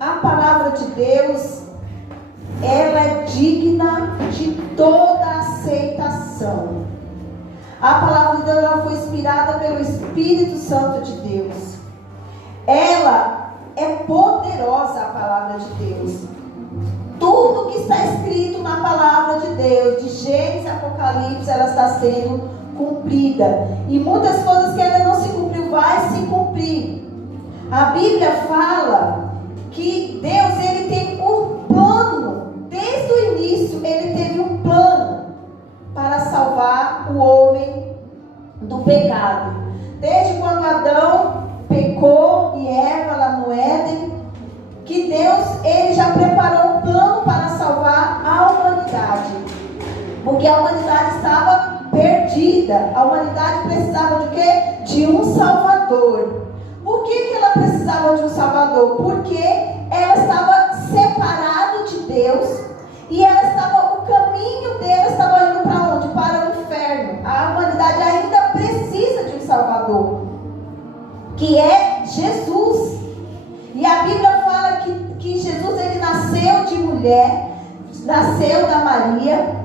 a palavra de Deus, ela é digna de toda aceitação. A palavra de Deus, ela foi inspirada pelo Espírito Santo de Deus. Ela é poderosa, a palavra de Deus. Tudo que está escrito na palavra de Deus, de Gênesis a Apocalipse, ela está sendo cumprida. E muitas coisas que ainda não se cumpriu, vai se cumprir. A Bíblia fala que Deus, ele tem um plano. Desde o início, ele teve um plano para salvar o homem do pecado. Desde quando Adão pecou e Eva lá no Éden, que Deus, ele já preparou um plano para salvar a humanidade. Porque a humanidade estava perdida. A humanidade precisava de quê? De um Salvador. Por que ela precisava de um Salvador? Porque ela estava separada de Deus e o caminho dela estava indo para onde? Para o inferno. A humanidade ainda precisa de um Salvador, que é Jesus. E a Bíblia fala que Jesus, ele nasceu de mulher, nasceu da Maria,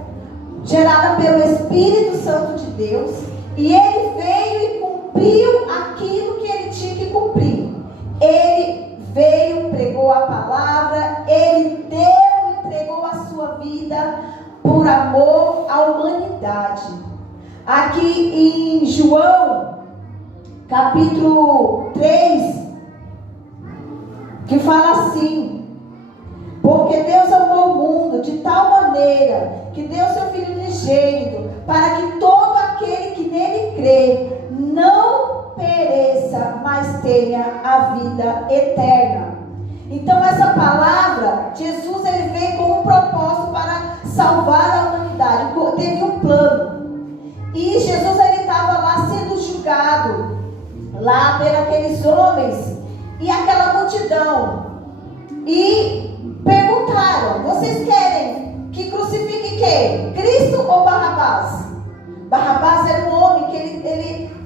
gerada pelo Espírito Santo de Deus, e ele veio e cumpriu aquilo que ele tinha que cumprir. Ele veio, pregou a palavra, ele entregou a sua vida por amor à humanidade. Aqui em João, capítulo 3, que fala assim: porque Deus amou o mundo de tal maneira que deu seu Filho unigênito, para que todo aquele que nele crê não pereça, mas tenha a vida eterna. Então essa palavra, Jesus, ele veio com um propósito para salvar a humanidade. Teve um plano. E Jesus, ele estava lá sendo julgado, lá por aqueles homens e aquela multidão. E perguntaram: vocês querem que crucifique quem? Cristo ou Barrabás? Barrabás era um homem que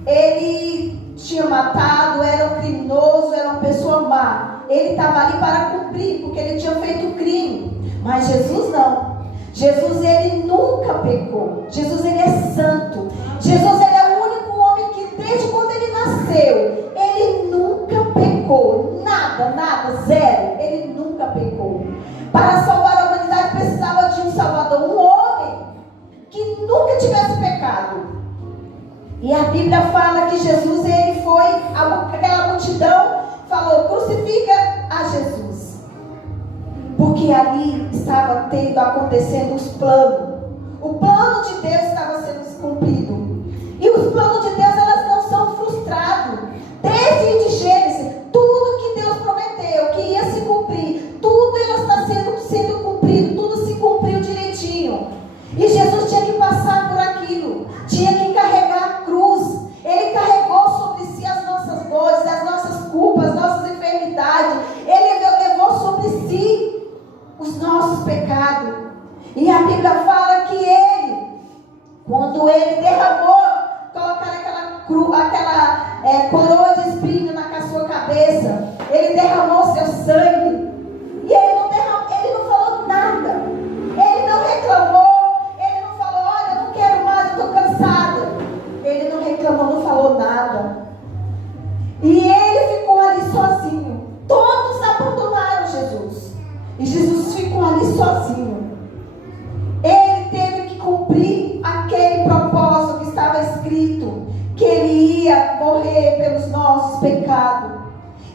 ele tinha matado, era um criminoso, era uma pessoa má. Ele estava ali para cumprir, porque ele tinha feito crime. Mas Jesus não. Jesus, ele nunca pecou. Jesus, ele é santo. Jesus, ele é o único homem que desde quando ele nasceu, ele nunca pecou. Nada, zero. Ele nunca pecou. Para salvar a humanidade precisava de um Salvador, um homem que nunca tivesse pecado. E a Bíblia fala que Jesus, ele foi, aquela multidão falou: crucifica a Jesus. Porque ali estava acontecendo os planos. O plano de Deus estava sendo cumprido. E os planos de Deus, elas não são frustrados. Desde Gênesis, tudo que Deus prometeu que ia se cumprir, tudo está sendo cumprido, tudo se cumpriu direitinho. E Jesus tinha que passar por aquilo, tinha que carregar a cruz. Ele carregou sobre si as nossas dores, as nossas culpas, as nossas enfermidades. Ele levou sobre si os nossos pecados. E a Bíblia fala que ele, quando ele derramou, colocaram aquela coroa de espinho na sua cabeça, ele derramou seu sangue. E ele não falou nada. Ele não reclamou. Ele não falou: olha, eu não quero mais, eu estou cansada. Ele não reclamou, não falou nada. E ele ficou ali sozinho. Todos abandonaram Jesus. E Jesus ficou ali sozinho. Ele teve que cumprir aquele propósito que estava escrito, que ele ia morrer pelos nossos pecados.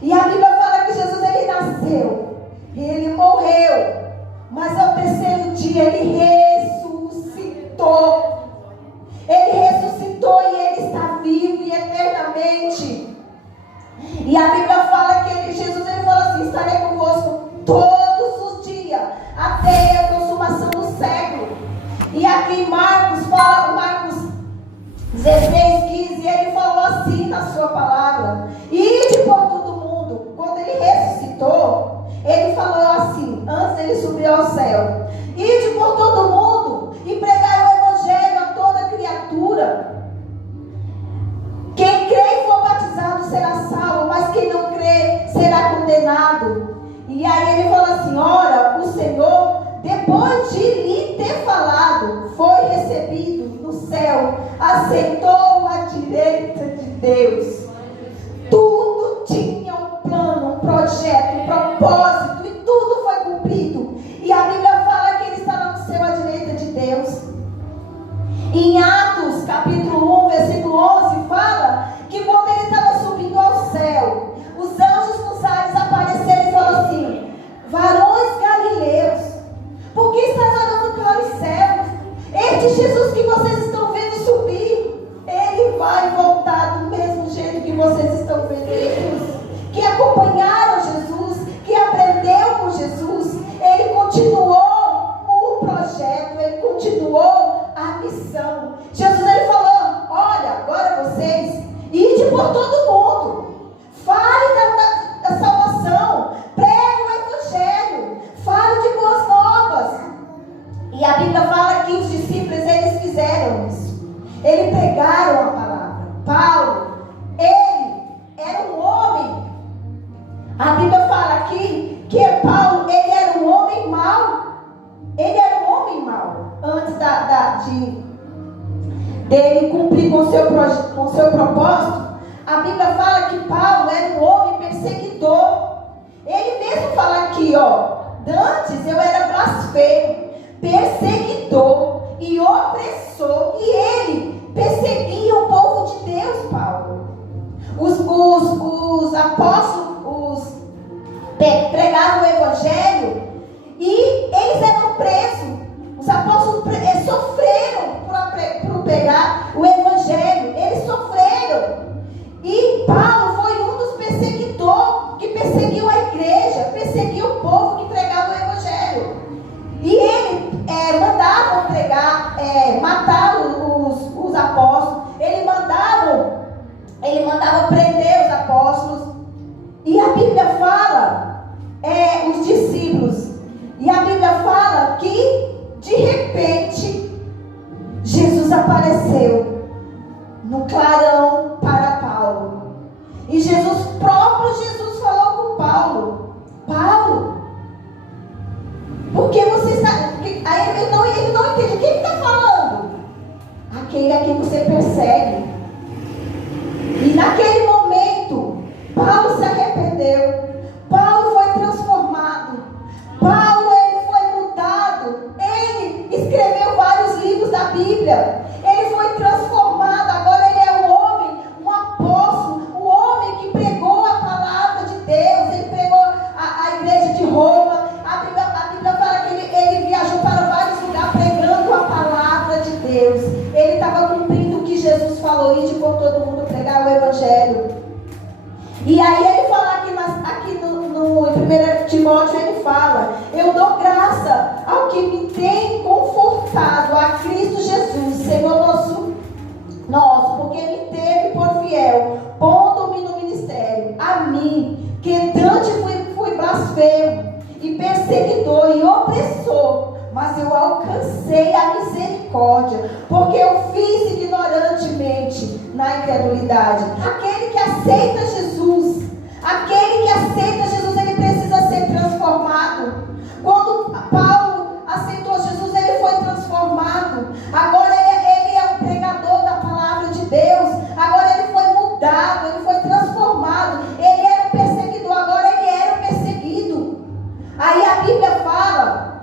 E a Bíblia fala que Jesus, ele nasceu, ele morreu, mas ao terceiro dia ele ressuscitou. Ele ressuscitou e ele está vivo e eternamente. E a Bíblia fala que Jesus, ele falou assim: estarei convosco todos os dias, até a consumação do século. E aqui Marcos 16:15, ele falou assim na sua palavra: ide por todo mundo. Quando ele ressuscitou, ele falou assim, antes dele subir ao céu: ide por todo mundo e pregai o evangelho a toda criatura. Quem crê e for batizado será salvo, mas quem não crê será condenado. E aí ele fala assim: ora, o Senhor, depois de lhe ter falado, foi recebido no céu, assentou à direita de Deus. Tudo tinha um plano, um projeto, um propósito, e tudo foi cumprido. E a Bíblia fala que ele estava no céu à direita de Deus. Em Atos capítulo 1, versículo 11, fala que quando ele estava subindo ao céu, os anjos nos ares apareceram e falaram assim: varões galileus, por que estás olhando para os céus? Este Jesus que vocês estão vendo subir, ele vai voltar do mesmo jeito que vocês estão vendo. Que acompanharam Jesus, que aprendeu com Jesus, ele continuou o projeto, ele continuou a missão. Jesus, ele falou: olha, agora vocês ide por todo mundo, fale da salvação, pregue o evangelho, fale de boas novas. E a Bíblia fala que os discípulos, eles fizeram isso. Eles pregaram a palavra. Paulo, ele era um homem. A Bíblia fala aqui que Paulo, ele era um homem mau. Ele era um homem mau. Antes dele cumprir com o seu propósito, a Bíblia fala que Paulo era um homem perseguidor. Ele mesmo fala aqui, ó: antes eu era blasfemo, perseguidor e opressor. E ele perseguia o povo de Deus, Paulo. Os apóstolos pregavam o evangelho e eles eram presos. Os apóstolos sofreram por pregar o evangelho. Eles sofreram. E Paulo foi um dos perseguidores que perseguiu a igreja, perseguiu o povo que pregava o evangelho. E ele mandava matar os apóstolos. Ele mandava prender os apóstolos. E a Bíblia fala, os discípulos. E a Bíblia fala que, de repente, Jesus apareceu no clarão para Paulo. E próprio Jesus falou com Paulo: Paulo, por que você está... Aí ele não entende. Quem está falando? Aquele a quem você persegue. E naquele momento, Paulo se arrependeu. Paulo foi transformado. Paulo, ele foi mudado. Ele escreveu vários livros da Bíblia. Ele foi transformado. Agora ele é um homem, um apóstolo, um homem que pregou a palavra de Deus. Ele pregou a igreja de Roma. A Bíblia fala que ele viajou para vários lugares pregando a palavra de Deus. Ele estava cumprindo o que Jesus falou: ide por todo mundo pregar o evangelho. E aí ele fala aqui no 1 Timóteo, ele fala: eu dou graça ao que me tem confortado, a Cristo Jesus, Senhor nosso, porque me teve por fiel, pondo-me no ministério, a mim, que antes fui blasfemo, e perseguidor, e opressor, mas eu alcancei a misericórdia, porque eu fiz ignorantemente na incredulidade. Aquele que aceita Jesus, ele precisa ser transformado. Quando Paulo aceitou Jesus, ele foi transformado. Agora ele é um pregador da palavra de Deus. Agora ele foi mudado, ele foi transformado. Ele era um perseguidor, agora ele era um perseguido. Aí a Bíblia fala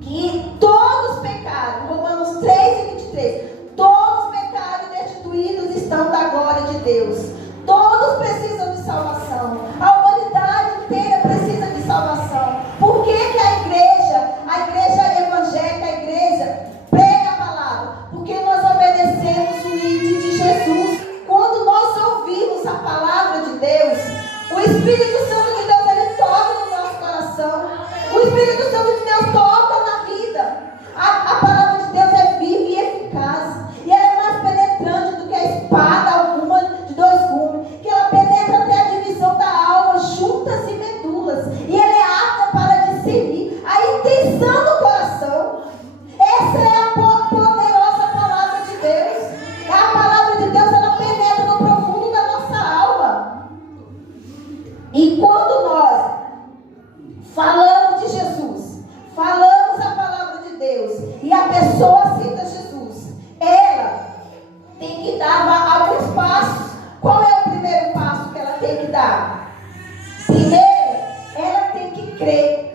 que todos pecaram. Romanos 3:23. Todos pecaram e destituídos estão da glória de Deus. Todos precisam de salvação. A humanidade falamos de Jesus, falamos a palavra de Deus, e a pessoa aceita Jesus, ela tem que dar alguns passos. Qual é o primeiro passo que ela tem que dar? Primeiro, ela tem que crer.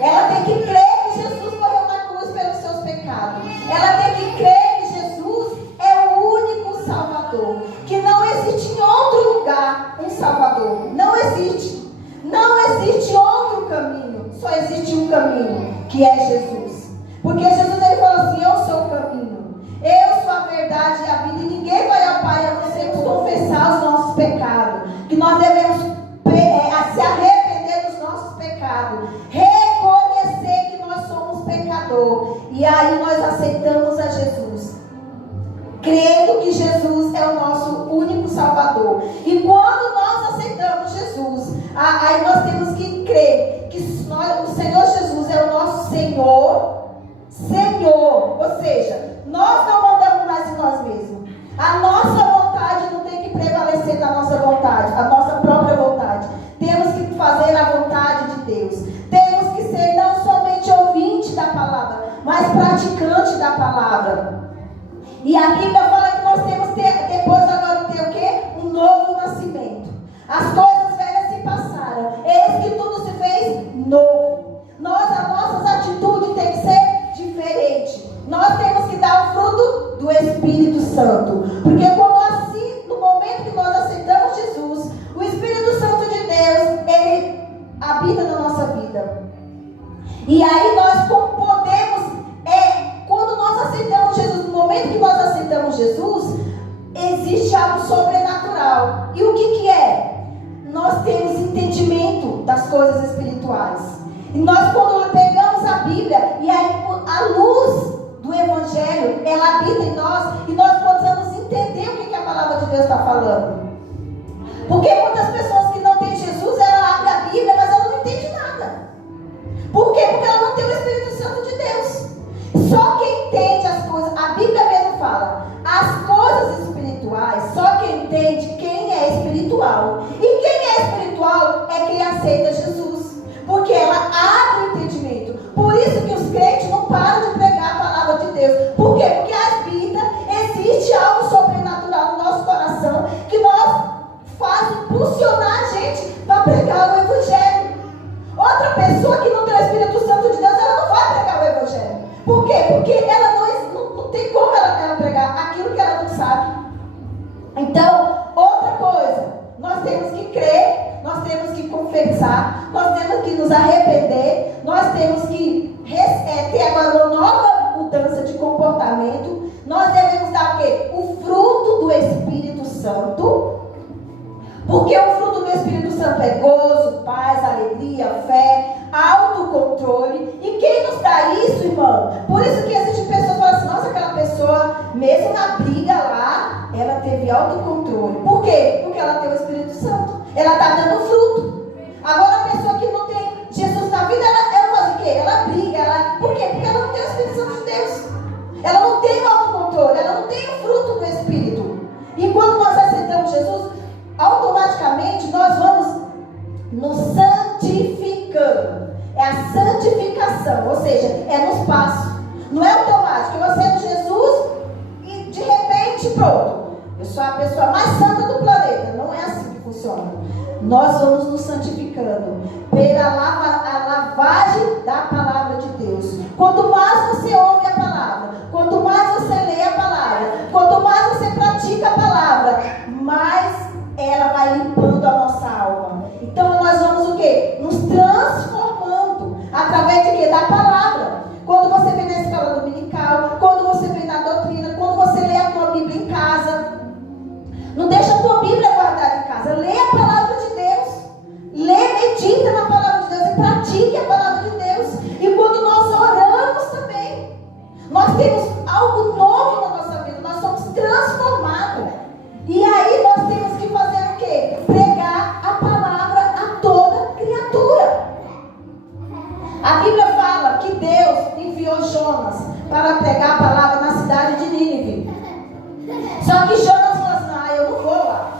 Ela tem que crer que Jesus morreu na cruz pelos seus pecados. Ela tem que crer que Jesus é o único Salvador, que não existe em outro lugar um Salvador. Não existe. Não existe outro caminho. Só existe um caminho, que é Jesus. Porque Jesus, ele falou assim: eu sou o caminho, eu sou a verdade e a vida, e ninguém vai ao Pai a não ser confessar os nossos pecados. Que nós devemos se arrepender dos nossos pecados, reconhecer que nós somos pecador, e aí nós aceitamos a Jesus, crendo que Jesus é o nosso único Salvador. E quando nós aceitamos Jesus, aí nós temos que crer que o Senhor Jesus é o nosso Senhor, ou seja, nós não mandamos mais em nós mesmos. A nossa vontade não tem que prevalecer da nossa vontade, a nossa própria vontade. Temos que fazer a vontade de Deus. Temos que ser não somente ouvinte da palavra, mas praticante da palavra. E a Bíblia fala que nós temos que ter, depois agora ter o quê? Um novo nascimento. As coisas velhas se passaram, eis que tudo se fez novo. As nossas atitudes têm que ser diferentes. Nós temos que dar o fruto do Espírito Santo. Porque no momento que nós aceitamos Jesus, o Espírito Santo de Deus, ele habita na nossa vida. E aí nós podemos, quando nós aceitamos Jesus, no momento que nós aceitamos Jesus, existe algo sobrenatural. E o que é? Nós temos entendimento das coisas espirituais. E nós, quando pegamos a Bíblia, e aí a luz do Evangelho, ela habita em nós, e nós possamos entender o que a palavra de Deus está falando. Porque muitas pessoas que não têm Jesus, ela abre a Bíblia, mas ela não entende nada. Por quê? Porque ela não tem o Espírito Santo de Deus. Só quem entende as coisas, a Bíblia mesmo fala, as coisas espirituais, só quem entende quem é espiritual. E quem é espiritual é quem aceita Jesus. Porque ela abre o entendimento. Por isso que os crentes não param de pregar a palavra de Deus. Por quê? Porque existe algo sobrenatural no nosso coração que faz impulsionar a gente para pregar o Evangelho. Outra pessoa que não tem o Espírito Santo de Deus, ela não vai pregar o Evangelho. Por quê? Porque ela não tem como ela pregar aquilo que ela não sabe. Então, outra coisa, nós temos que crer, nós temos que confessar, nós temos que nos arrepender, nós temos que ter agora uma nova mudança de comportamento. Nós devemos dar o quê? O fruto do Espírito Santo. Porque o fruto do Espírito Santo é gozo, paz, alegria, fé, autocontrole. E quem nos dá isso, irmão? Por isso que existem pessoas que falam assim: nossa, aquela pessoa, mesmo na briga lá, ela teve autocontrole. Por quê? Porque ela tem o Espírito Santo. Ela está dando fruto. Agora a pessoa que não tem Jesus na vida, ela faz o quê? Ela briga. Por quê? Porque ela não tem o Espírito Santo de Deus. Ela não tem o autocontrole, ela não tem o fruto do Espírito. E quando nós aceitamos Jesus, automaticamente nós vamos nos santificando. É a santificação, ou seja, é nos passos. Não é automático. Eu aceito Jesus e de repente, pronto, eu sou a pessoa mais santa do planeta. Não é assim que funciona. Nós vamos nos santificando pela lavagem da palavra de Deus. Quanto mais você ouve a palavra, quanto mais você lê a palavra, quanto mais você pratica a palavra, mais ela vai limpando a nossa alma. Então nós vamos o quê? Nos transformando através de quê? Da palavra. Quando você vem na escola dominical, quando você vem na doutrina, quando você lê a tua Bíblia em casa, não deixa a tua Bíblia guardada em casa. Lê a palavra de Deus. Medita na palavra de Deus e pratique a palavra de Deus. E quando nós oramos também, nós temos algo novo na nossa vida. Nós somos transformados. E aí nós temos que fazer o quê? Pregar a palavra a toda criatura. A Bíblia fala que Deus enviou Jonas para pregar a palavra na cidade de Nínive. Só que Jonas falou assim: eu não vou lá.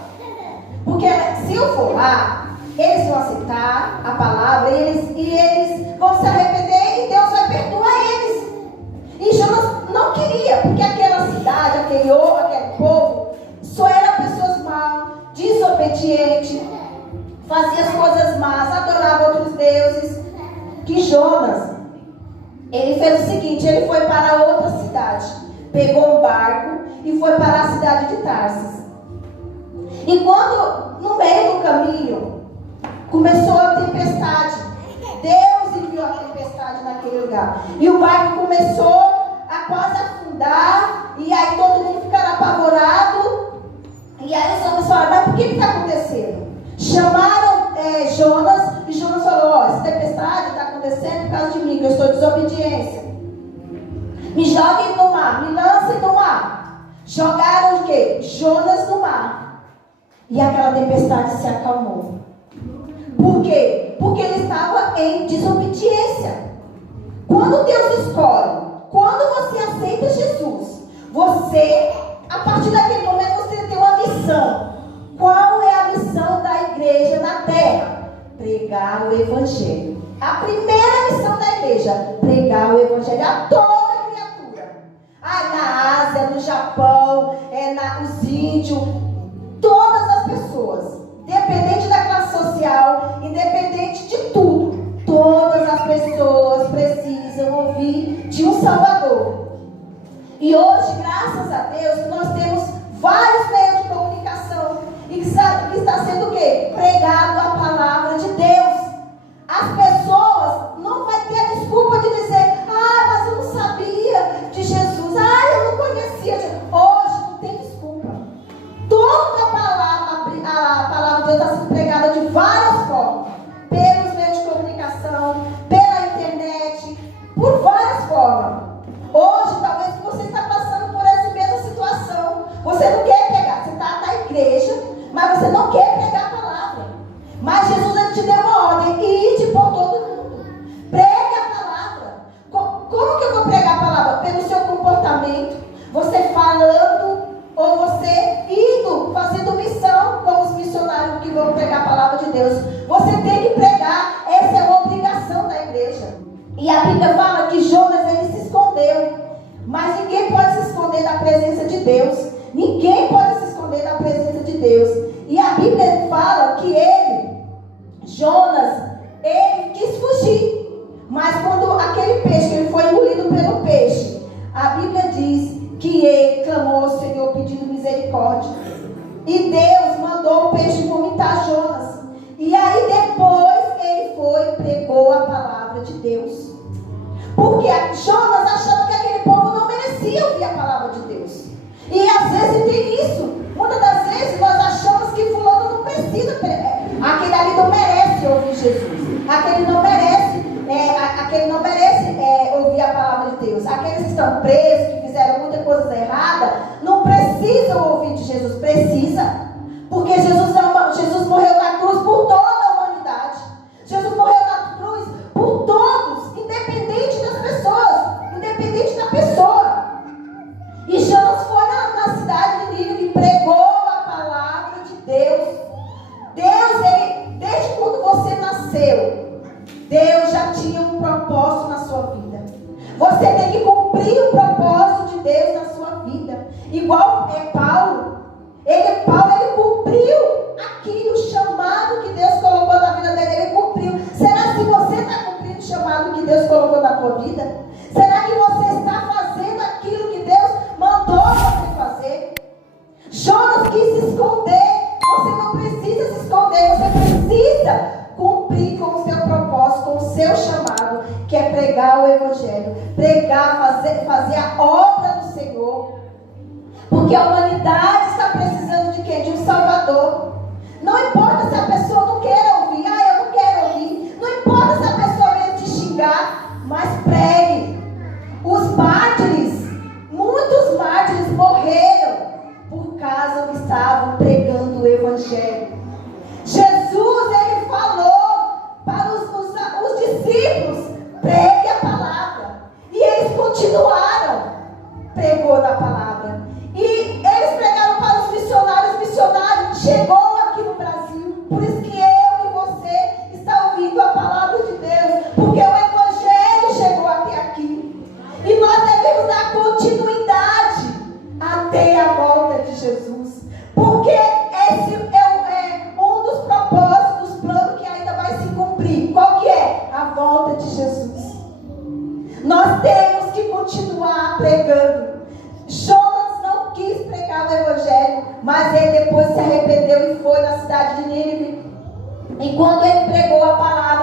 Porque se eu for lá, eles vão aceitar a palavra e Jonas, ele fez o seguinte: ele foi para outra cidade, pegou um barco e foi para a cidade de Tarsis. E quando, no meio do caminho, começou a tempestade, Deus enviou a tempestade naquele lugar. E o barco começou a quase afundar, e aí todo mundo ficaram apavorado. E aí os homens falaram: mas por que está acontecendo? Chamaram Jonas, e Jonas falou: ó, essa tempestade está acontecendo por causa de mim, que eu estou em desobediência. Me joguem no mar, me lancem no mar. Jogaram o quê? Jonas no mar. E aquela tempestade se acalmou. Por quê? Porque ele estava em desobediência. Quando Deus escolhe, quando você aceita Jesus, você, a partir daquele momento, você tem uma missão. Qual é a missão da igreja na terra? Pregar o evangelho. A primeira missão da igreja: pregar o evangelho a toda criatura. Na Ásia, no Japão, os índios, todas as pessoas, independente da classe social, independente de tudo, todas as pessoas precisam ouvir de um Salvador. E hoje, graças a Deus, nós temos vários meios de comunicação e que está sendo o quê? Pregado a palavra de Deus. As pessoas não vão ter a desculpa de dizer: mas eu não sabia de Jesus, eu não conhecia Jesus. Hoje não tem desculpa. Toda a palavra de Deus está sendo pregada de várias formas, pelos meios de comunicação, pela internet, por várias formas. Hoje, talvez você está passando por essa mesma situação. Você não quer pregar, você está na igreja, mas você não quer pregar a palavra. Mas Jesus, ele te deu uma ordem: ide por todo mundo. Pregue a palavra. Como que eu vou pregar a palavra? Pelo seu comportamento, você falando, ou você indo, fazendo missão, como os missionários que vão pregar a palavra de Deus. Você tem que pregar, essa é uma obrigação da igreja. E a Bíblia fala que Jonas, ele se escondeu. Mas ninguém pode se esconder da presença de Deus. Ninguém pode se esconder da presença de Deus. E a Bíblia fala que Jonas, ele quis fugir. Mas quando aquele peixe, ele foi engolido pelo peixe, a Bíblia diz que ele clamou ao Senhor pedindo misericórdia. E Deus mandou o peixe vomitar Jonas. E aí depois ele foi e pregou a palavra de Deus. Porque Jonas achava que aquele povo não merecia ouvir a palavra de Deus. E às vezes tem isso. Muitas das vezes nós achamos que fulano não precisa, aquele ali não merece ouvir Jesus. Aquele não merece ouvir a palavra de Deus. Aqueles que estão presos, que fizeram muita coisa errada, não precisam ouvir de Jesus. Precisa. Porque Jesus morreu na cruz por toda a humanidade. Jesus morreu na cruz por todos, independente das pessoas, independente da pessoa. E Jonas foi na cidade de Nínive e pregou a palavra de Deus. Deus, desde quando você nasceu, Deus já tinha um propósito na sua vida. Você tem que cumprir o propósito de Deus na sua vida. Igual Paulo. Ele cumpriu aquilo, o chamado que Deus colocou na vida dele. Ele cumpriu. Será que você está cumprindo o chamado que Deus colocou na tua vida? Será que você está fazendo aquilo que Deus mandou você fazer? Jonas quis se esconder. Você não precisa se esconder. Você precisa cumprir com o seu propósito, com o seu chamado, que é pregar o evangelho. Pregar, fazer a obra do Senhor. Porque a humanidade está precisando de quê? De um Salvador. Não importa se a pessoa não quer ouvir. Eu não quero ouvir. Não importa se a pessoa veio te xingar. Mas pregue. Os mártires, muitos mártires morreram por causa que estavam pregando o evangelho. Jesus, ele falou para os discípulos: pregue a palavra. E eles continuaram pregando a palavra. E eles pregaram para os missionários chegou aqui no Brasil. Por isso que eu e você está ouvindo a palavra de Deus, porque o evangelho chegou até aqui. E nós devemos dar continuidade até a volta de Jesus, porque esse é um dos propósitos, dos planos que ainda vai se cumprir. Qual que é? A volta de Jesus. Nós temos que continuar pregando. Jonas não quis pregar o evangelho, mas ele depois se arrependeu e foi na cidade de Nínive. E quando ele pregou a palavra,